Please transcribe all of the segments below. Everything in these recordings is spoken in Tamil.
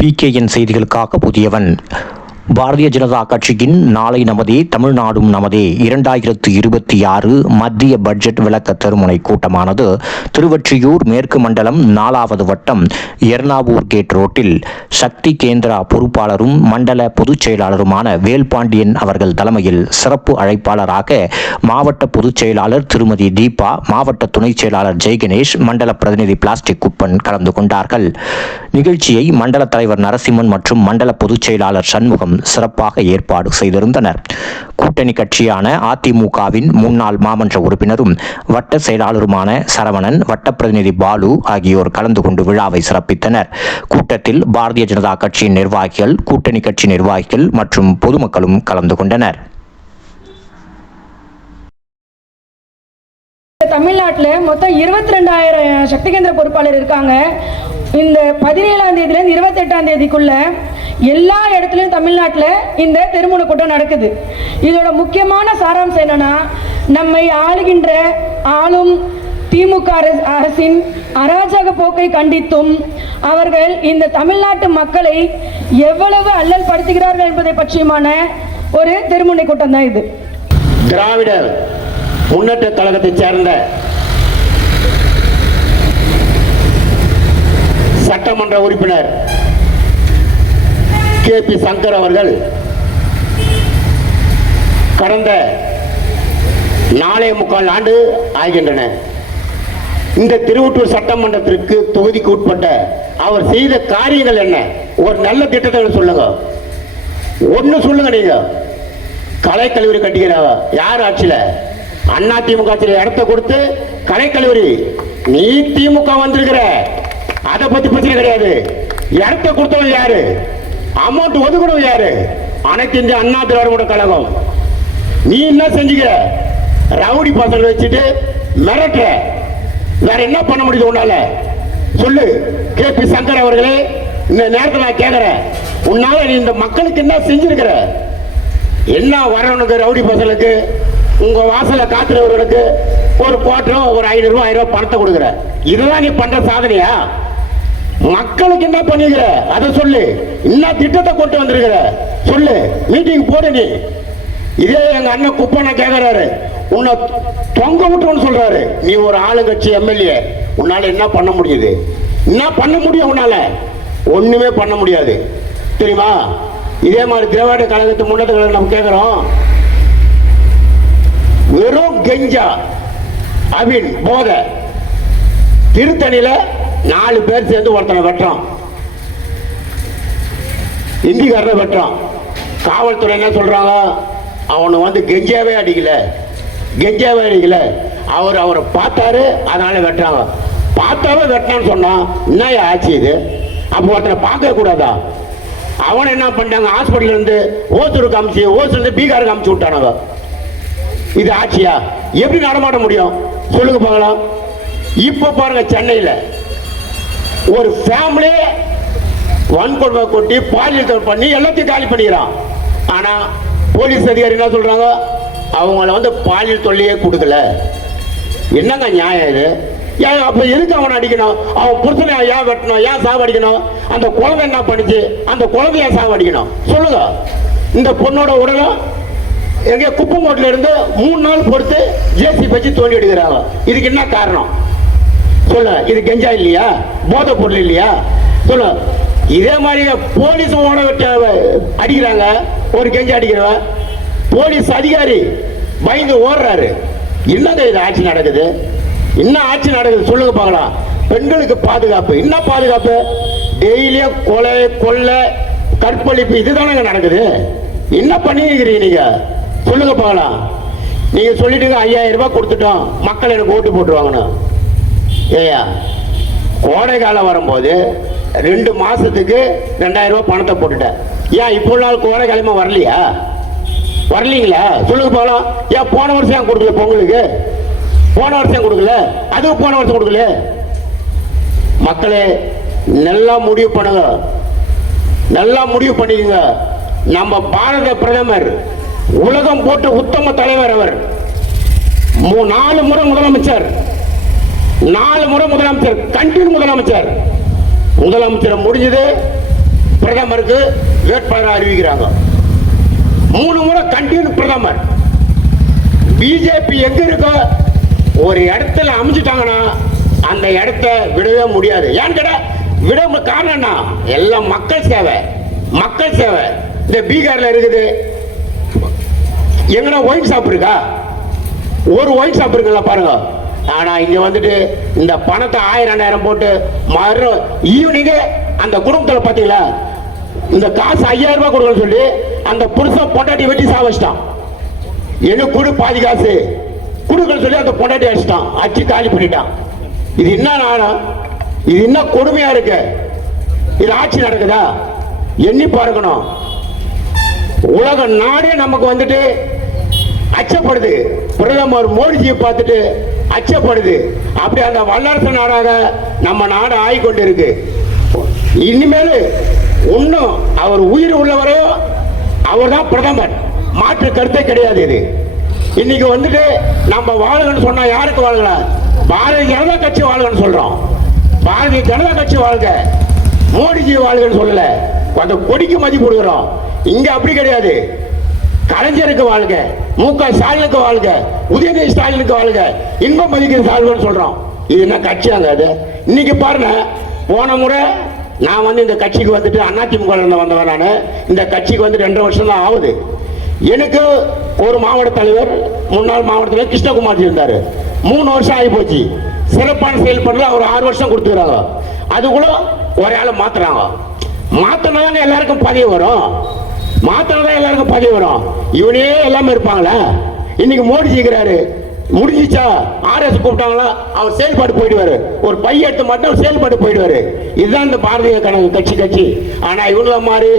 PKN செய்திகளுக்காக புதியவன். பாரதிய ஜனதா கட்சியின் நாளை நமதே தமிழ்நாடும் நமதே 2026 மத்திய பட்ஜெட் விளக்க தெருமுனை கூட்டமானது திருவொற்றியூர் மேற்கு மண்டலம் 4வது வட்டம் எர்ணாவூர் கேட் ரோட்டில் சக்தி கேந்திரா பொறுப்பாளரும் மண்டல பொதுச் செயலாளருமான வேல்பாண்டியன் அவர்கள் தலைமையில் சிறப்பு அழைப்பாளராக மாவட்ட பொதுச் செயலாளர் திருமதி தீபா, மாவட்ட துணை செயலாளர் ஜெய்கணேஷ், மண்டல பிரதிநிதி பிளாஸ்டிக் குப்பன் கலந்து கொண்டார்கள். நிகழ்ச்சியை மண்டல தலைவர் நரசிம்மன் மற்றும் மண்டல பொதுச் செயலாளர் சண்முகம் சிறப்பாக ஏற்பாடு செய்திருந்தனர். கூட்டணி கட்சியான அதிமுகவின் முன்னாள் மாமன்ற உறுப்பினரும் வட்ட செயலாளருமான சரவணன், வட்ட பிரதிநிதி பாலு ஆகியோர் கலந்து கொண்டு விழாவை சிறப்பித்தனர். கூட்டத்தில் பாரதிய ஜனதா கட்சியின் நிர்வாகிகள், கூட்டணி கட்சி நிர்வாகிகள் மற்றும் பொதுமக்களும் கலந்து கொண்டனர். தமிழ்நாட்டில் மொத்தம் 22,000 சக்தி கேந்திர பொறுப்பாளர் இருக்காங்க. இந்த 17ஆம் தேதியிலேருந்து 28ஆம் தேதிக்குள்ள எல்லா இடத்துலையும் தமிழ்நாட்டில் இந்த தெருமுனை கூட்டம் நடக்குது. இதோட முக்கியமான சாராம்சம் என்னன்னா, நம்மை ஆளுகின்ற ஆளும் திமுக அரசின் அராஜக போக்கை கண்டித்தும் அவர்கள் இந்த தமிழ்நாட்டு மக்களை எவ்வளவு அல்லல் படுத்துகிறார்கள் என்பதை பற்றியுமான ஒரு தெருமுனை கூட்டம் தான் இது. திராவிட முன்னேற்ற கழகத்தை சேர்ந்த சட்டமன்ற உறுப்பினர் KP சங்கர் அவர்கள் கடந்த 4.25 ஆண்டு ஆகின்றன. இந்த திருவொற்றியூர் சட்டமன்றத்திற்கு தொகுதிக்கு உட்பட்ட அவர் செய்த காரியங்கள் என்ன? ஒரு நல்ல திட்டத்தை சொல்லுங்க. ஒன்னு சொல்லுங்க. நீங்க கலைக்கல்லூரி கட்டிக்கிறாங்க. யார் ஆட்சியில? அண்ணா திமுக ஆட்சியில இடத்தை கொடுத்து கலைக்கல்லூரி. நீ திமுக வந்திருக்கிற, அதை பத்தி பிரச்சனை கிடையாது. இடத்தை கொடுத்தவங்க யாரு? அமௌண்ட் ஒதுக்கணும் யாரு? அனைத்து இந்திய அண்ணா திராவிட கழகம். நீ என்ன செஞ்சுக்கிற? ரவுடி பசங்க வச்சுட்டு மிரட்டுற. வேற என்ன பண்ண முடியுது உன்னால? சொல்லு. KP சங்கர் அவர்களே, இந்த நேரத்தில் நான் கேட்கிறேன், உன்னால நீ இந்த மக்களுக்கு என்ன செஞ்சிருக்கிற? என்ன வரவனுக்கு, ரவுடி பசங்களுக்கு, உங்க வாசல காத்துறவர்களுக்கு ஒரு கோட்டோ ஒரு 500 ரூபாய் 1000 ரூபாய் பணத்தை கொடுக்குற. இதெல்லாம் நீ பண்ற சாதனையா? மக்களுக்கு என்ன பண்ணிக்கிற அதை சொல்லு. என்ன திட்டத்தை கொண்டு வந்திருக்கிற சொல்லு. மீட்டிங் போடு நீ. இதே எங்க அண்ணன் குப்பனை கேட்கிறாரு, உன்னை தொங்க விட்டுன்னு சொல்றாரு. நீ ஒரு ஆளுங்கட்சி MLA, உன்னால என்ன பண்ண முடியுது? என்ன பண்ண முடியும் உன்னால? ஒண்ணுமே பண்ண முடியாது, தெரியுமா? இதே மாதிரி திராவிட கழகத்து முன்னேற்ற கழகம் நம்ம கேட்கிறோம். வெறும் கெஞ்சா அபின் போத திருத்தணியில 4 பேர் சேர்ந்து ஒருத்தனை வெட்டுறான். இந்திக்காரனை வெட்டுறான். காவல்துறை என்ன சொல்றாங்க? அவனை கெஞ்சாவே அடிக்கல. அவரை பார்த்தாரு, அதனால வெட்டுறாங்க. பார்த்தாவே வெட்டினான்னு சொன்னா என்ன ஆச்சு இது? அப்போ ஒருத்தனை பார்க்க கூடாதா? அவனை என்ன பண்ணிட்டாங்க? ஹாஸ்பிட்டல் இருந்து ஓசூருக்கு காமிச்சு, ஓசூர்ல பீகாருக்கு காமிச்சு விட்டானுங்க. இது ஆட்சியா? எப்படி நடமாட முடியும் சொல்லுங்க பார்க்கலாம். இப்ப பாருங்க, சென்னையில் ஒரு ஃபேமிலி வன்கொடுமை கொட்டி பாலியல் பண்ணி எல்லாத்தையும் காலி பண்ணிக்கிறான். ஆனா போலீஸ் அதிகாரி என்ன சொல்றாங்க? அவங்கள பாலியல் தொல்லையே கொடுக்கல. என்னங்க நியாயம் இது? ஏன் அப்ப எதுக்கு அவனை அடிக்கணும்? அவன் புருஷனை ஏன் வெட்டணும்? ஏன் சாவடிக்கணும்? அந்த குழந்தை என்ன பண்ணிச்சு? அந்த குழந்தைய சாவடிக்கணும் சொல்லுங்க. இந்த பொண்ணோட உடலும் எங்க குப்பங்கோட்டில இருந்து 3 நாள் பொறுத்து JCB வச்சு தோண்டி எடுக்கிறாங்க. இதுக்கு என்ன காரணம் சொல்லு? இது கெஞ்சா இல்லையா? போதை பொருள் இல்லையா? சொல்லு. இதே மாதிரி போலீஸ் அடிக்கிறாங்க. ஒரு கெஞ்சா அடிக்கிறவன் போலீஸ் அதிகாரி பயந்து ஓடுறாரு. என்னங்க இது ஆட்சி நடக்குது? என்ன ஆட்சி நடக்குது சொல்லுங்க பார்க்கலாம். பெண்களுக்கு பாதுகாப்பு என்ன பாதுகாப்பு? டெய்லியும் கொலை, கொள்ளை, கற்பழிப்பு இதுதானங்க நடக்குது. என்ன பண்ணிக்கிறீங்க நீங்க சொல்லுங்க பார்க்கலாம். நீங்க சொல்லிட்டுங்க 5000 ரூபாய் கொடுத்துட்டோம், மக்கள் எனக்கு ஓட்டு போட்டுருவாங்கன்னு. ஏயா, கோடை காலம் வரும்போது 2 மாசத்துக்கு 2000 ரூபாய் பணத்தை போட்டுட்டேன். ஏன் இப்போ நாள் கோடை காலமா வரலையா? வரலீங்களா சொல்லுங்க பார்க்கலாம். ஏன் போன வருஷம் ஏன் கொடுக்கல? பொங்கலுக்கு போன வருஷம் கொடுக்கல, அதுக்கு போன வருஷம் கொடுக்கல. மக்களே, நல்லா முடிவு பண்ணுங்க. நல்லா முடிவு பண்ணிக்கங்க. நம்ம பாரத பிரதமர், உலகம் போட்ட உத்தம தலைவர். அவர் 4 முறை முதலமைச்சர். 4 முறை முதலமைச்சர், கண்டினியூ முதலமைச்சர். முதலமைச்சர் முடிஞ்சது பிரதமருக்கு வேட்பாளர் அறிவிக்கிறாங்க. 3 முறை கண்டினியூ பிரதமர். பிஜேபி எங்க இருக்கோ ஒரு இடத்துல அமைச்சிட்டாங்கன்னா அந்த இடத்த விடவே முடியாது. ஏன்னு கேட்டா விட காரணம் என்ன? எல்லாம் மக்கள் சேவை, மக்கள் சேவை. இந்த பீகார்ல இருக்குது, எங்கடா ஒயின் ஷாப் இருக்கா? ஒரு ஒயின் ஷாப் இருக்குல்ல பாருங்க. ஆனா இங்க வந்துட்டு இந்த பணத்தை 1000-2000 போட்டு மறு ஈவினிங் அந்த குடும்பத்தில் பாத்தீங்களா, இந்த காசு 5000 ரூபாய் கொடுக்கணும்னு சொல்லி அந்த புருஷன் பொண்டாட்டி வெட்டி சாவச்சிட்டான். எனக்கு கொடு பாதி காசு கொடுக்கணும்னு சொல்லி அந்த பொண்டாட்டி அடிச்சிட்டான், அடிச்சு காலி பண்ணிட்டான். இது என்ன நாடம்? இது என்ன கொடுமையா இருக்கு? இது ஆட்சி நடக்குதா? எண்ணி பார்க்கணும். உலக நாடே நமக்கு வந்துட்டு அச்சப்படுது. பிரதமர் மோடிஜியை பார்த்துட்டு அச்சப்படுது. அப்படி அந்த வல்லரசு நாடாக நம்ம நாடு ஆகிக்கொண்டு இருக்கு. இனிமேல் இன்னும் அவர் உயிர் உள்ளவரோ அவர் தான் பிரதமர், மாற்று கருத்தே கிடையாது. இது இன்னைக்கு வந்துட்டு நம்ம வாழ்கன்னு சொன்னா யாருக்கு வாழ்கலாம்? பாரதிய ஜனதா கட்சி வாழ்கன்னு சொல்றோம். பாரதிய ஜனதா கட்சி வாழ்க, மோடிஜி வாழ்கன்னு சொல்லல. அந்த கொடிக்கு மதிப்பு கொடுக்கிறோம். இங்க அப்படி கிடையாது. கலைஞருக்கு வாழ்க, மு.க. ஸ்டாலினுக்கு வாழ்க, உதயநிதி ஸ்டாலினுக்கு வாழ்க, இன்பம் மதிக்கிற சால்வன்னு சொல்றோம். இது என்ன கட்சியாங்க அது? இன்னைக்கு பாருங்க, போன முறை நான் வந்து இந்த கட்சிக்கு வந்துட்டு அதிமுக வந்தவன். நான் இந்த கட்சிக்கு வந்து 2 வருஷம் தான் ஆகுது. எனக்கு ஒரு மாவட்ட தலைவர், முன்னாள் மாவட்ட தலைவர் கிருஷ்ணகுமார் இருந்தாரு. 3 வருஷம் ஆகி போச்சு. சிறப்பான செயல்படல அவர் 6 வருஷம் கொடுத்துக்கிறாங்க. அது கூட ஒரு ஆளை மாத்துறாங்க. மாத்தினாதாங்க எல்லாருக்கும் பதவி வரும். மாத்தினாதான் எல்லாருக்கும் பதவி வரும். இவனே எல்லாமே இருப்பாங்களா? இன்னைக்கு மோடி ஜெயிக்கிறாரு, முடிஞ்சிச்சா? RS கூப்பிட்டாங்களா அவர் செயல்பாடு போயிடுவாரு. ஒரு பைய எடுத்து மட்டும் அவர் செயல்பாடு போயிடுவாரு. இதுதான் இந்த பாரதிய கட்சி. ஆனா இவங்கள மாதிரி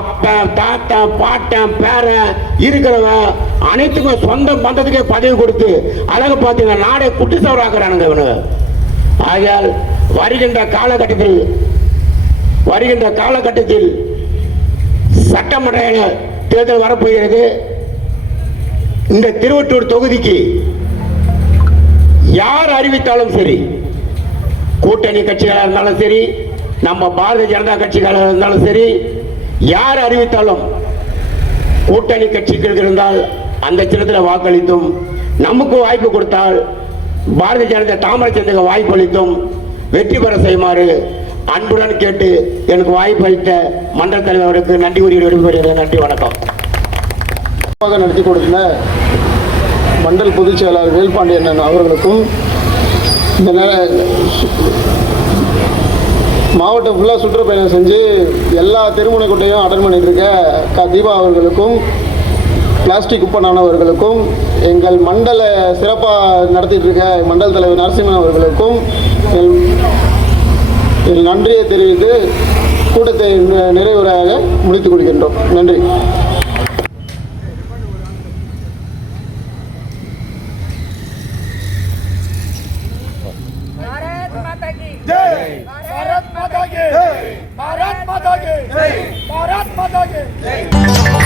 அப்பன், தாத்தன், பாட்டன், பேரன் இருக்கிறவன் அனைத்துக்கும் சொந்த பந்தத்துக்கே பதவி கொடுத்து அழகு பார்த்தீங்கன்னா நாடை குட்டிசவராக்குறானுங்க இவனு. ஆகையால் வருகின்ற காலகட்டத்தில் சட்டமன்ற தேர்தல் வரப்போகிறது. இந்த திருவொற்றூர் தொகுதிக்கு யார் அறிவித்தாலும் சரி, கூட்டணி கட்சிகளாக இருந்தாலும் சரி, நம்ம பாரதிய ஜனதா கட்சிகளாக இருந்தாலும் சரி, யார் அறிவித்தாலும் கூட்டணி கட்சிகள் இருந்தால் அந்த சின்னத்தில் வாக்களித்தும், நமக்கு வாய்ப்பு கொடுத்தால் பாரதிய ஜனதா தாமரை சந்திரனுக்கு வாய்ப்பு அளித்தும் வெற்றி பெற செய்யுமாறு அன்புடன் கேட்டு எனக்கு வாய்ப்பு அளித்த மண்டல தலைவருக்கு நன்றி கூறி விடைபெறுகிறேன். நன்றி, வணக்கம். நடத்தி கொடுத்த மண்டல் பொதுச் செயலாளர் வேல்பாண்டியன் அவர்களுக்கும், இந்த மாவட்டம் ஃபுல்லாக சுற்றுப்பயணம் செஞ்சு எல்லா தெருமுனைக்கூட்டையும் அட்டன் பண்ணிட்டு இருக்க தீபா அவர்களுக்கும், பிளாஸ்டிக் குப்பனான அவர்களுக்கும், எங்கள் மண்டல சிறப்பாக நடத்திட்டு இருக்க மண்டல் தலைவர் நரசிம்மன் அவர்களுக்கும் நன்றியை தெரிவித்து கூட்டத்தை நிறைவுரையாக முடித்துக் கொள்கின்றோம். நன்றி. भारत माता की जय, भारत माता की जय, भारत माता की जय, भारत माता की जय।